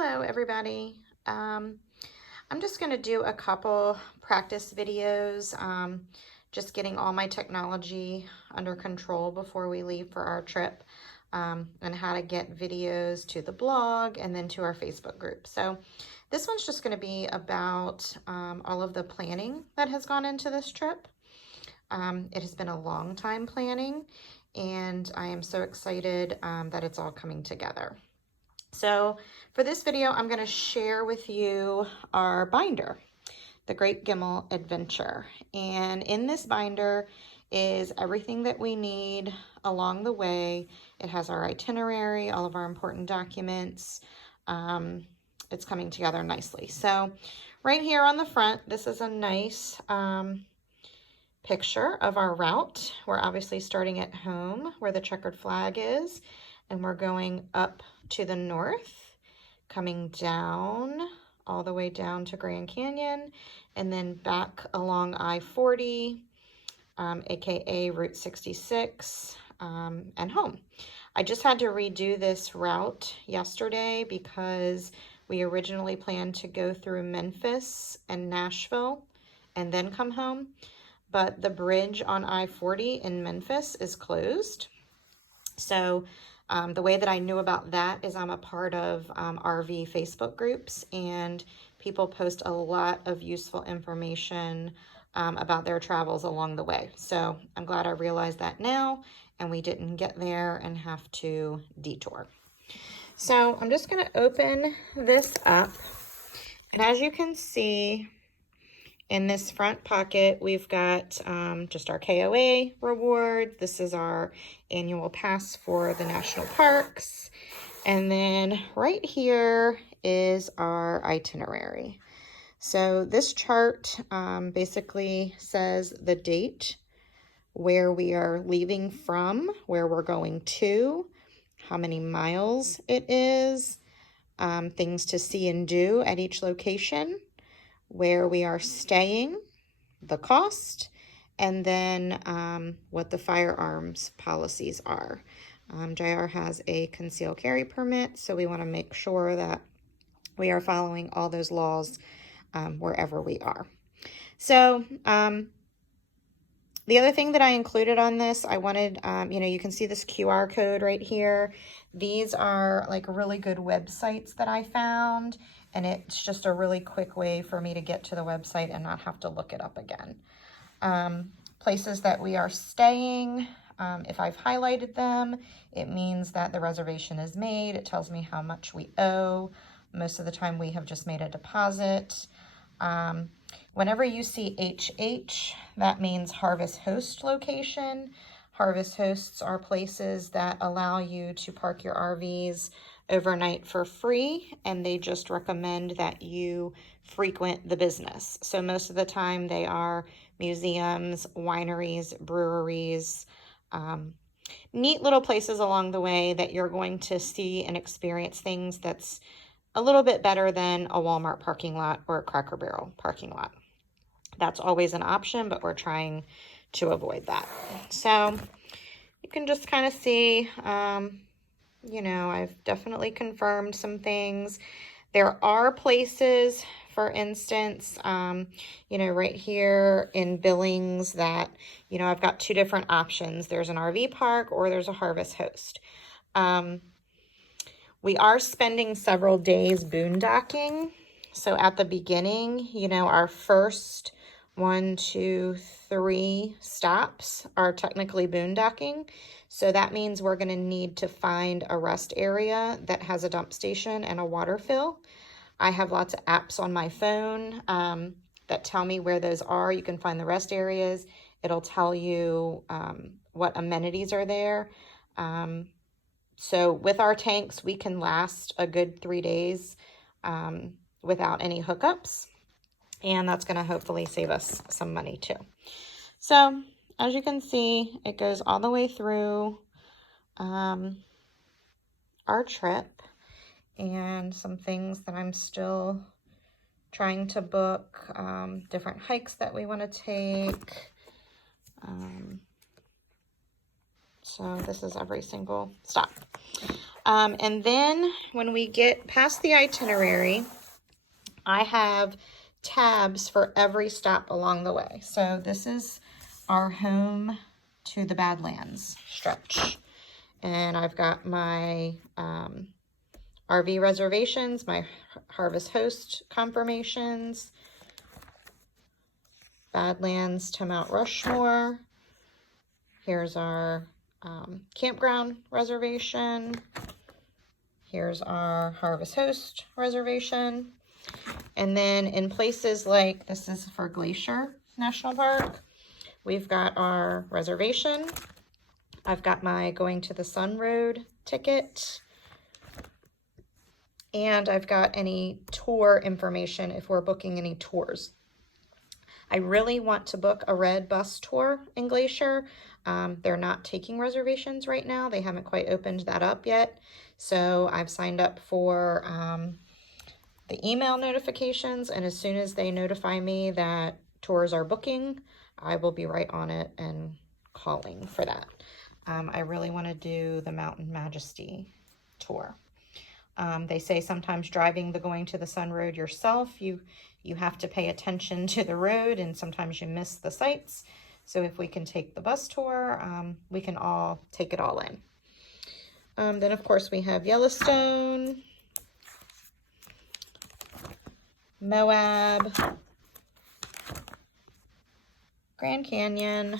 Hello everybody. I'm just going to do a couple practice videos, just getting all my technology under control before we leave for our trip, and how to get videos to the blog and then to our Facebook group. So this one's just going to be about all of the planning that has gone into this trip. It has been a long time planning, and I am so excited that it's all coming together. So for this video, I'm going to share with you our binder, the Great Gimel Adventure. And in this binder is everything that we need along the way. It has our itinerary, all of our important documents. It's coming together nicely. So right here on the front, this is a nice picture of our route. We're obviously starting at home where the checkered flag is, and we're going up to the north, coming down all the way down to Grand Canyon, and then back along I-40, aka Route 66, and home. I just had to redo this route yesterday because we originally planned to go through Memphis and Nashville and then come home, but the bridge on I-40 in Memphis is closed. So the way that I knew about that is I'm a part of RV Facebook groups, and people post a lot of useful information about their travels along the way. So I'm glad I realized that now, and we didn't get there and have to detour. So I'm just going to open this up, and as you can see, in this front pocket, we've got just our KOA rewards. This is our annual pass for the national parks. And then right here is our itinerary. So this chart basically says the date, where we are leaving from, where we're going to, how many miles it is, things to see and do at each location, where we are staying, the cost, and then what the firearms policies are. JR has a concealed carry permit, so we want to make sure that we are following all those laws wherever we are. So the other thing that I included on this, I wanted, you can see this QR code right here. These are like really good websites that I found, and it's just a really quick way for me to get to the website and not have to look it up again. Places that we are staying, if I've highlighted them, it means that the reservation is made. It tells me how much we owe. Most of the time we have just made a deposit. Whenever you see HH, that means Harvest Host location. Harvest Hosts are places that allow you to park your RVs overnight for free, and they just recommend that you frequent the business. So most of the time they are museums, wineries, breweries, neat little places along the way that you're going to see and experience things that's a little bit better than a Walmart parking lot or a Cracker Barrel parking lot. That's always an option, but we're trying to avoid that. So you can just kind of see, I've definitely confirmed some things. There are places, for instance, right here in Billings that, I've got two different options. There's an RV park or there's a Harvest Host. We are spending several days boondocking. So at the beginning, our first 1, 2, 3 stops are technically boondocking. So that means we're going to need to find a rest area that has a dump station and a water fill. I have lots of apps on my phone that tell me where those are. You can find the rest areas. It'll tell you what amenities are there. So with our tanks, we can last a good 3 days without any hookups. And that's going to hopefully save us some money too. So as you can see, it goes all the way through our trip, and some things that I'm still trying to book, different hikes that we want to take. So this is every single stop. And then when we get past the itinerary, I have tabs for every stop along the way. So this is our home to the Badlands stretch. And I've got my RV reservations, my Harvest Host confirmations, Badlands to Mount Rushmore. Here's our campground reservation. Here's our Harvest Host reservation. And then in places like, this is for Glacier National Park, we've got our reservation. I've got my Going to the Sun Road ticket. And I've got any tour information if we're booking any tours. I really want to book a red bus tour in Glacier. They're not taking reservations right now. They haven't quite opened that up yet. So I've signed up for the email notifications, and as soon as they notify me that tours are booking, I will be right on it and calling for that. I really want to do the Mountain Majesty tour. They say sometimes driving the Going to the Sun Road yourself, you have to pay attention to the road, and sometimes you miss the sights. So if we can take the bus tour, we can all take it all in. Then of course we have Yellowstone, Moab, Grand Canyon,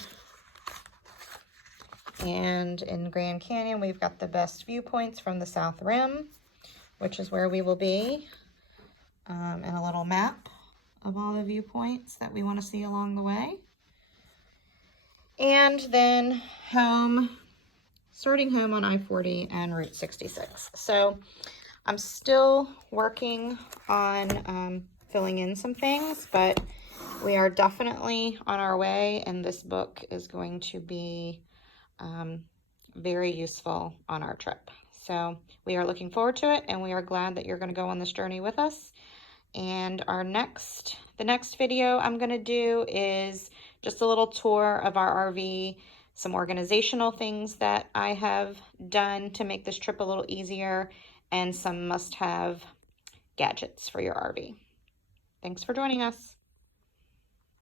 and in Grand Canyon we've got the best viewpoints from the South Rim, which is where we will be, and a little map of all the viewpoints that we want to see along the way. And then home, starting home on I-40 and Route 66. So I'm still working on filling in some things, but we are definitely on our way, and this book is going to be very useful on our trip. So we are looking forward to it, and we are glad that you're going to go on this journey with us. And the next video I'm going to do is just a little tour of our RV, some organizational things that I have done to make this trip a little easier, and some must-have gadgets for your RV. Thanks for joining us.